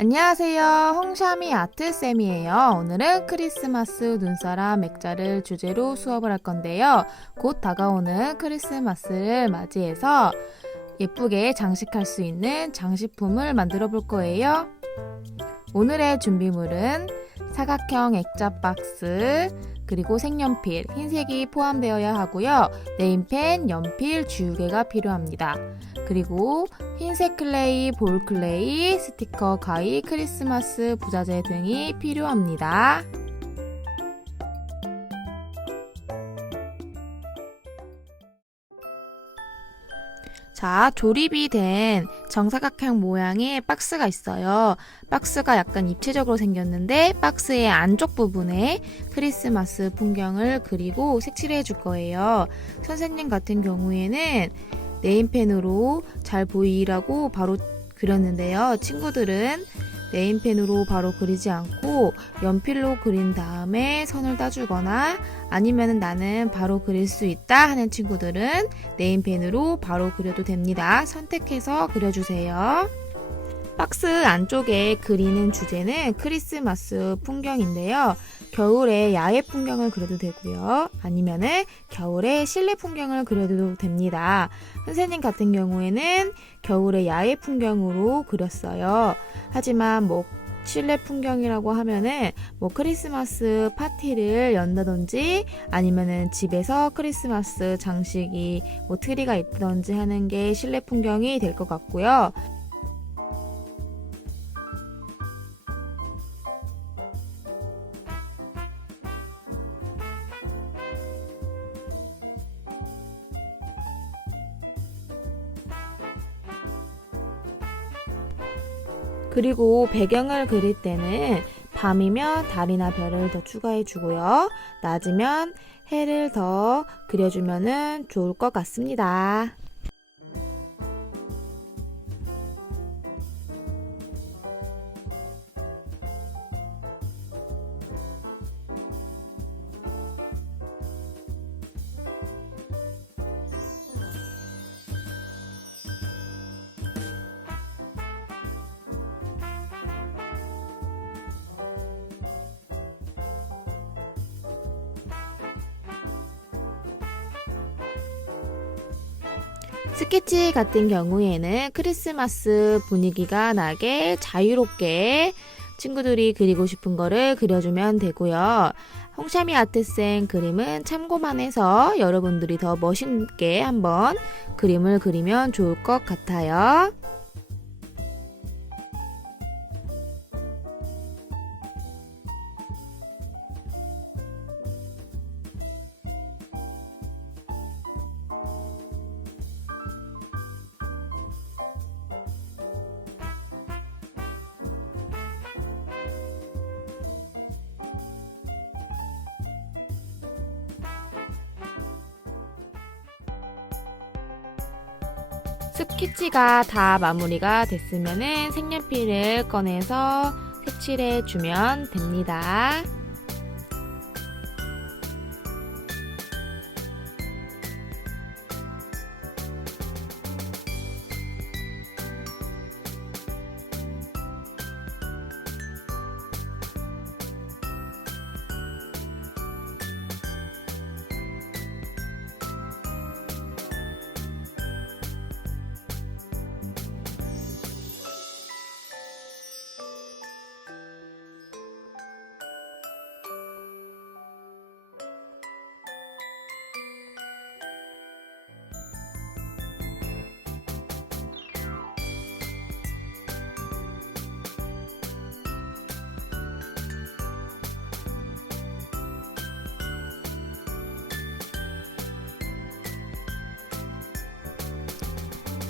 안녕하세요. 홍샤미 아트쌤이에요. 오늘은 크리스마스 눈사람 액자를 주제로 수업을 할 건데요. 곧 다가오는 크리스마스를 맞이해서 예쁘게 장식할 수 있는 장식품을 만들어 볼 거예요. 오늘의 준비물은 사각형 액자 박스, 그리고 색연필, 흰색이 포함되어야 하고요. 네임펜, 연필, 지우개가 필요합니다. 그리고 흰색 클레이, 볼 클레이, 스티커, 가위, 크리스마스 부자재 등이 필요합니다. 자, 조립이 된 정사각형 모양의 박스가 있어요. 박스가 약간 입체적으로 생겼는데 박스의 안쪽 부분에 크리스마스 풍경을 그리고 색칠해 줄 거예요. 선생님 같은 경우에는 네임펜으로 잘 보이라고 바로 그렸는데요. 친구들은 네임펜으로 바로 그리지 않고 연필로 그린 다음에 선을 따주거나 아니면 나는 바로 그릴 수 있다 하는 친구들은 네임펜으로 바로 그려도 됩니다. 선택해서 그려주세요. 박스 안쪽에 그리는 주제는 크리스마스 풍경인데요. 겨울에 야외 풍경을 그려도 되고요. 아니면은 겨울에 실내 풍경을 그려도 됩니다. 선생님 같은 경우에는 겨울에 야외 풍경으로 그렸어요. 하지만 실내 풍경이라고 하면은 크리스마스 파티를 연다든지 아니면은 집에서 크리스마스 장식이 트리가 있던지 하는 게 실내 풍경이 될 것 같고요. 그리고 배경을 그릴 때는 밤이면 달이나 별을 더 추가해 주고요. 낮이면 해를 더 그려주면 좋을 것 같습니다. 스케치 같은 경우에는 크리스마스 분위기가 나게 자유롭게 친구들이 그리고 싶은 거를 그려주면 되고요. 홍샤미 아트쌤 그림은 참고만 해서 여러분들이 더 멋있게 한번 그림을 그리면 좋을 것 같아요. 스케치가 다 마무리가 됐으면 색연필을 꺼내서 색칠해 주면 됩니다.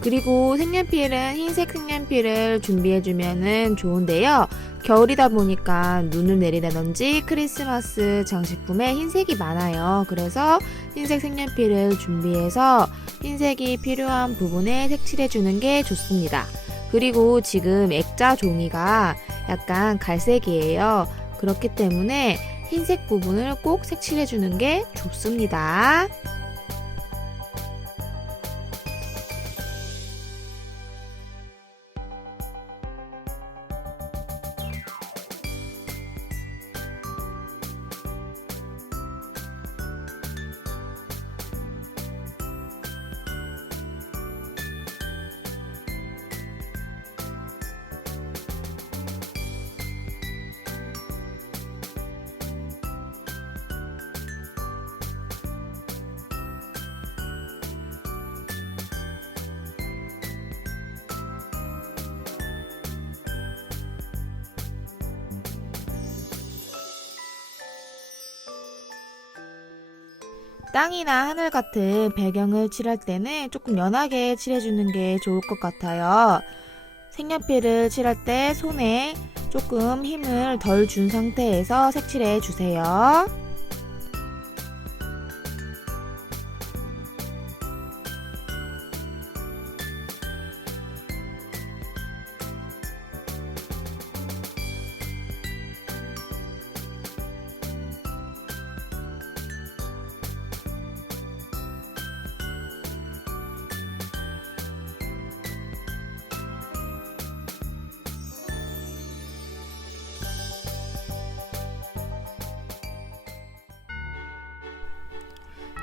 그리고 색연필은 흰색 색연필을 준비해주면 좋은데요. 겨울이다 보니까 눈을 내리다든지 크리스마스 장식품에 흰색이 많아요. 그래서 흰색 색연필을 준비해서 흰색이 필요한 부분에 색칠해주는 게 좋습니다. 그리고 지금 액자 종이가 약간 갈색이에요. 그렇기 때문에 흰색 부분을 꼭 색칠해주는 게 좋습니다. 땅이나 하늘 같은 배경을 칠할 때는 조금 연하게 칠해주는 게 좋을 것 같아요. 색연필을 칠할 때 손에 조금 힘을 덜 준 상태에서 색칠해 주세요.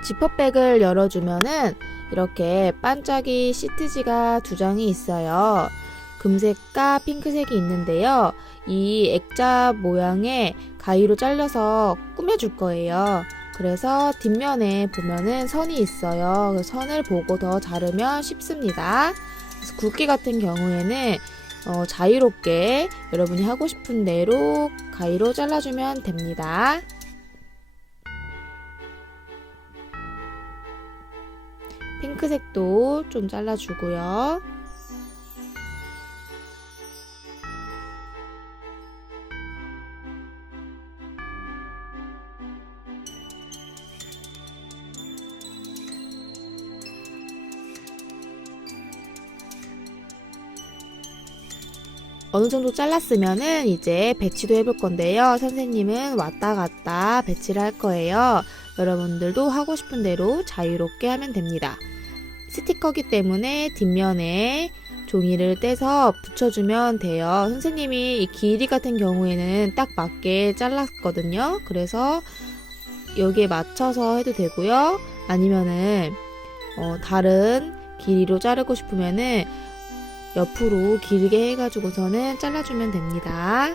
지퍼백을 열어주면은 이렇게 반짝이 시트지가 2장이 있어요. 금색과 핑크색이 있는데요. 이 액자 모양의 가위로 잘라서 꾸며줄 거예요. 그래서 뒷면에 보면은 선이 있어요. 그 선을 보고 더 자르면 쉽습니다. 그래서 굵기 같은 경우에는 자유롭게 여러분이 하고 싶은 대로 가위로 잘라주면 됩니다. 핑크색도 좀 잘라주고요. 어느 정도 잘랐으면은 이제 배치도 해볼 건데요. 선생님은 왔다 갔다 배치를 할 거예요. 여러분들도 하고 싶은 대로 자유롭게 하면 됩니다. 스티커기 때문에 뒷면에 종이를 떼서 붙여주면 돼요. 선생님이 이 길이 같은 경우에는 딱 맞게 잘랐거든요. 그래서 여기에 맞춰서 해도 되고요. 아니면은 다른 길이로 자르고 싶으면은 옆으로 길게 해가지고서는 잘라주면 됩니다.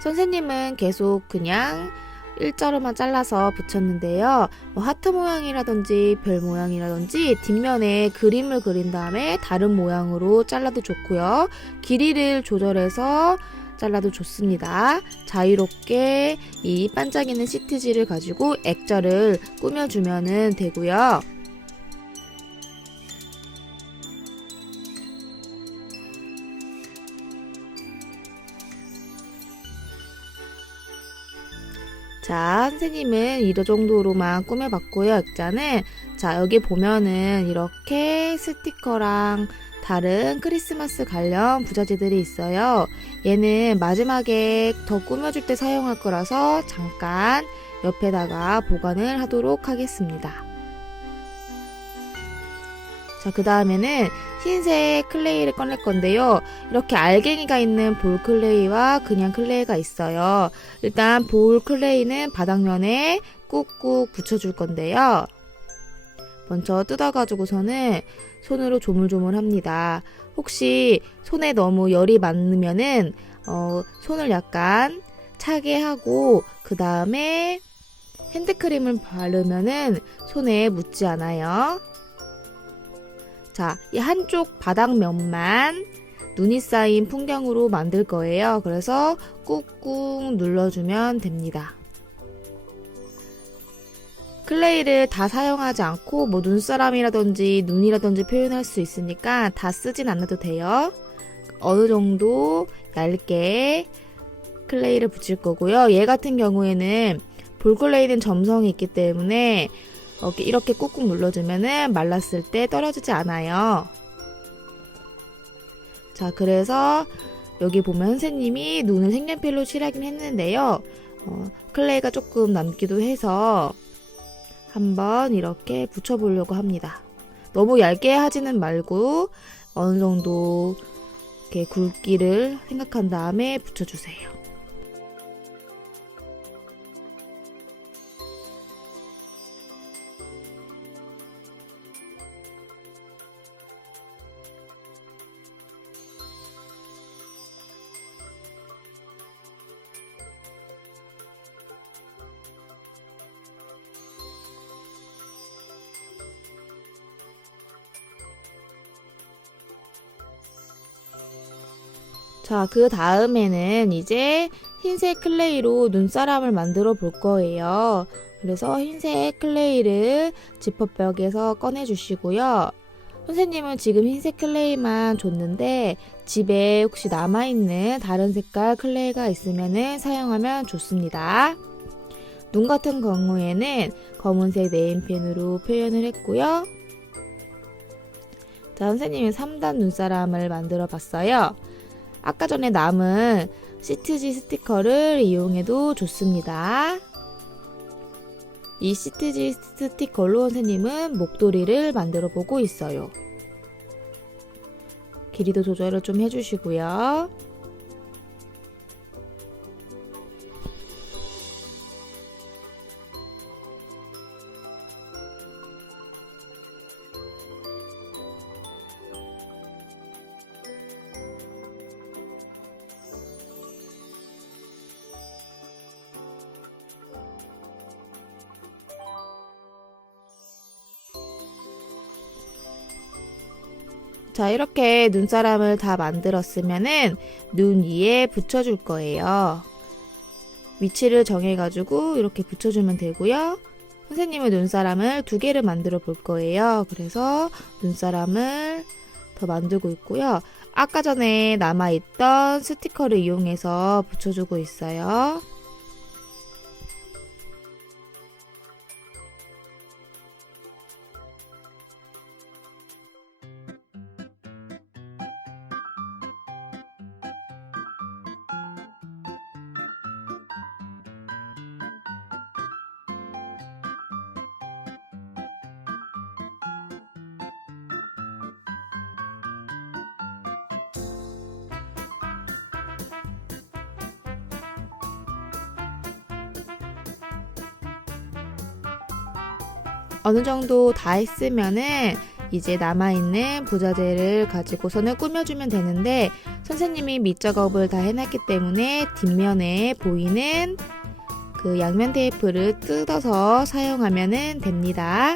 선생님은 계속 그냥 일자로만 잘라서 붙였는데요. 하트 모양이라든지 별 모양이라든지 뒷면에 그림을 그린 다음에 다른 모양으로 잘라도 좋고요. 길이를 조절해서 잘라도 좋습니다. 자유롭게 이 반짝이는 시트지를 가지고 액자를 꾸며주면 되고요. 자, 선생님은 이 정도로만 꾸며봤고요. 액자는 자, 여기 보면은 이렇게 스티커랑 다른 크리스마스 관련 부자재들이 있어요. 얘는 마지막에 더 꾸며줄 때 사용할 거라서 잠깐 옆에다가 보관을 하도록 하겠습니다. 자, 그 다음에는 흰색 클레이를 꺼낼 건데요. 이렇게 알갱이가 있는 볼 클레이와 그냥 클레이가 있어요. 일단 볼 클레이는 바닥면에 꾹꾹 붙여줄 건데요. 먼저 뜯어가지고서는 손으로 조물조물 합니다. 혹시 손에 너무 열이 많으면은 손을 약간 차게 하고 그 다음에 핸드크림을 바르면은 손에 묻지 않아요. 자, 이 한쪽 바닥면만 눈이 쌓인 풍경으로 만들 거예요. 그래서 꾹꾹 눌러주면 됩니다. 클레이를 다 사용하지 않고 뭐 눈사람이라든지 눈이라든지 표현할 수 있으니까 다 쓰진 않아도 돼요. 어느 정도 얇게 클레이를 붙일 거고요. 얘 같은 경우에는 볼 클레이는 점성이 있기 때문에 이렇게 꾹꾹 눌러주면은 말랐을 때 떨어지지 않아요. 자, 그래서 여기 보면 선생님이 눈을 색연필로 칠하긴 했는데요. 클레이가 조금 남기도 해서 한번 이렇게 붙여보려고 합니다. 너무 얇게 하지는 말고 어느 정도 이렇게 굵기를 생각한 다음에 붙여주세요. 자, 그 다음에는 이제 흰색 클레이로 눈사람을 만들어 볼 거예요. 그래서 흰색 클레이를 지퍼백에서 꺼내 주시고요. 선생님은 지금 흰색 클레이만 줬는데 집에 혹시 남아있는 다른 색깔 클레이가 있으면 사용하면 좋습니다. 눈 같은 경우에는 검은색 네임펜으로 표현을 했고요. 자, 선생님이 3단 눈사람을 만들어 봤어요. 아까 전에 남은 시트지 스티커를 이용해도 좋습니다. 이 시트지 스티커로 선생님은 목도리를 만들어 보고 있어요. 길이도 조절을 좀 해주시고요. 자, 이렇게 눈사람을 다 만들었으면은 눈 위에 붙여줄 거예요. 위치를 정해가지고 이렇게 붙여주면 되고요. 선생님은 눈사람을 2개를 만들어 볼 거예요. 그래서 눈사람을 더 만들고 있고요. 아까 전에 남아있던 스티커를 이용해서 붙여주고 있어요. 어느 정도 다 했으면은 이제 남아있는 부자재를 가지고서는 꾸며주면 되는데 선생님이 밑작업을 다 해놨기 때문에 뒷면에 보이는 그 양면 테이프를 뜯어서 사용하면 됩니다.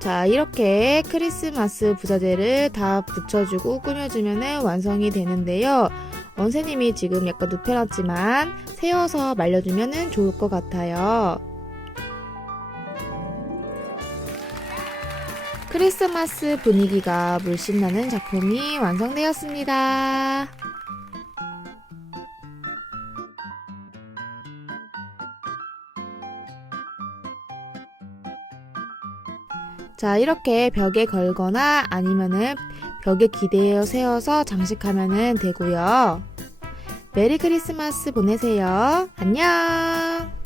자, 이렇게 크리스마스 부자재를 다 붙여주고 꾸며주면 완성이 되는데요. 원세님이 지금 약간 눕혀놨지만 세워서 말려주면 좋을 것 같아요. 크리스마스 분위기가 물씬 나는 작품이 완성되었습니다. 자, 이렇게 벽에 걸거나 아니면은 벽에 기대어 세워서 장식하면 되고요. 메리 크리스마스 보내세요. 안녕!